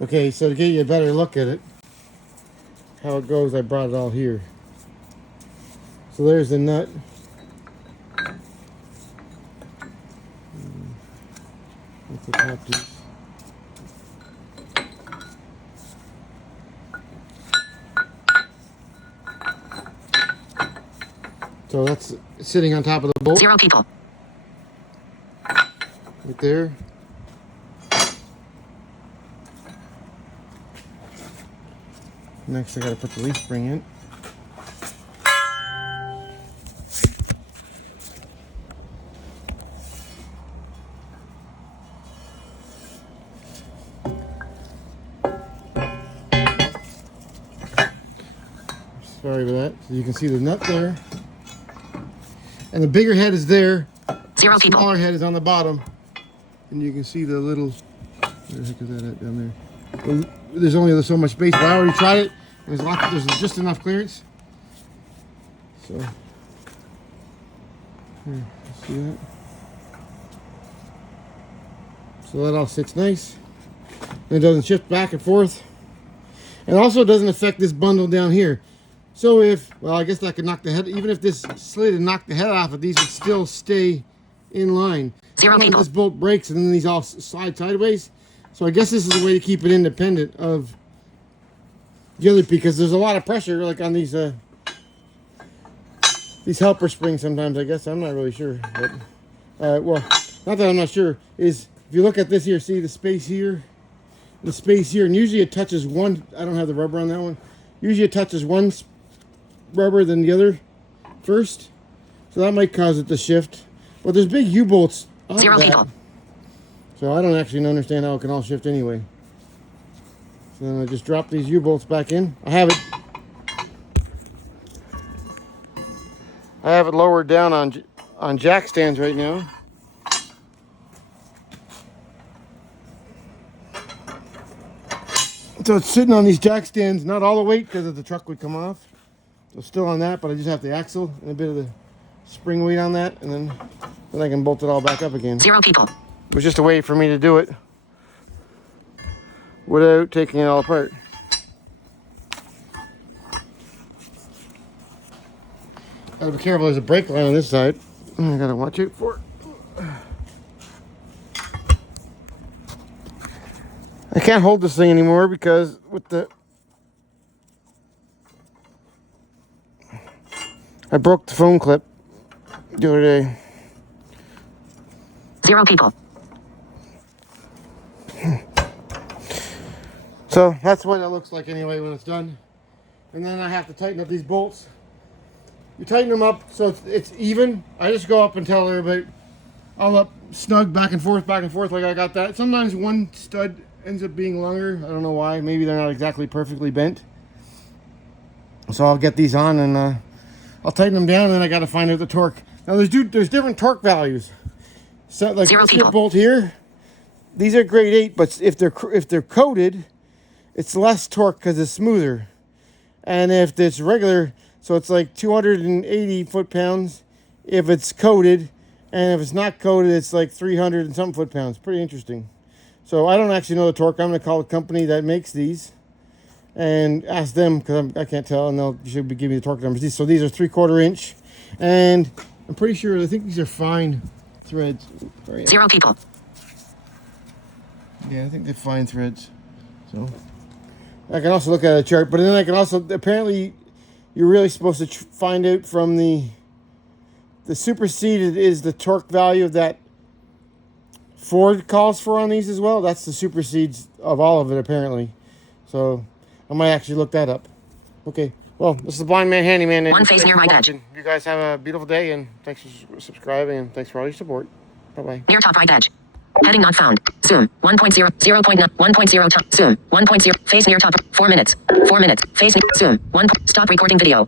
Okay, so to get you a better look at it, how it goes, I brought it all here. So there's the nut. That's the top piece. So that's sitting on top of the bolt. 0 people. Right there. Next I gotta put the leaf spring in. Sorry about that. So you can see the nut there. And the bigger head is there. 0 the people. smaller head is on the bottom. And you can see the little, where the heck is that at down there? Well, there's only so much space, but I already tried it. There's just enough clearance. So, here, see that? So that all sits nice. And it doesn't shift back and forth. And also it doesn't affect this bundle down here. So if, well, I guess that could knock the head, even if this slid and knocked the head off of these, would still stay in line. 0 people. This bolt breaks and then these all slide sideways. So I guess this is a way to keep it independent of the other, because there's a lot of pressure like on these helper springs sometimes, I guess. I'm not really sure. But, well, not that I'm not sure, is if you look at this here, see the space here, the space here, and usually it touches one, I don't have the rubber on that one, usually it touches one rubber than the other first. So that might cause it to shift. But there's big U-bolts on 0 that. people. So I don't actually understand how it can all shift anyway. So then I just drop these U-bolts back in. I have it lowered down on jack stands right now. So it's sitting on these jack stands, not all the weight because the truck would come off. So still on that, but I just have the axle and a bit of the spring weight on that, and then I can bolt it all back up again. 0 people. It was just a way for me to do it without taking it all apart. Gotta be careful, there's a brake line on this side. I gotta watch out for it. I can't hold this thing anymore because I broke the phone clip the other day. 0 people. So that's what it looks like anyway when it's done. And then I have to tighten up these bolts. You tighten them up so it's even. I just go up until they're about all up snug back and forth like I got that. Sometimes one stud ends up being longer. I don't know why. Maybe they're not exactly perfectly bent. So I'll get these on and I'll tighten them down, and then I got to find out the torque. Now there's different torque values. So like 0 this people. bolt here, these are grade 8, but if they're coated, it's less torque because it's smoother. And if it's regular, so it's like 280 foot-pounds if it's coated, and if it's not coated, it's like 300 and some foot-pounds. Pretty interesting. So I don't actually know the torque. I'm going to call the company that makes these and ask them, because I can't tell, and they'll should be giving me the torque numbers. So these are 3/4 inch, and I'm pretty sure, I think these are fine threads. 0 people. Yeah, I think they're fine threads. So I can also look at a chart, but then I can also, apparently you're really supposed to find out from the superseded is the torque value of that Ford calls for on these as well. That's the supersedes of all of it apparently. So I might actually look that up. Okay, well, this is the Blind Man Handyman. One face near right edge. You guys have a beautiful day, and thanks for subscribing, and thanks for all your support. Bye-bye. Near top right edge. Heading not found. Zoom. 1.0. 0.9. 1.0 top. Zoom. 1.0. Face near top. 4 minutes. 4 minutes. Face. Zoom. 1. Stop recording video.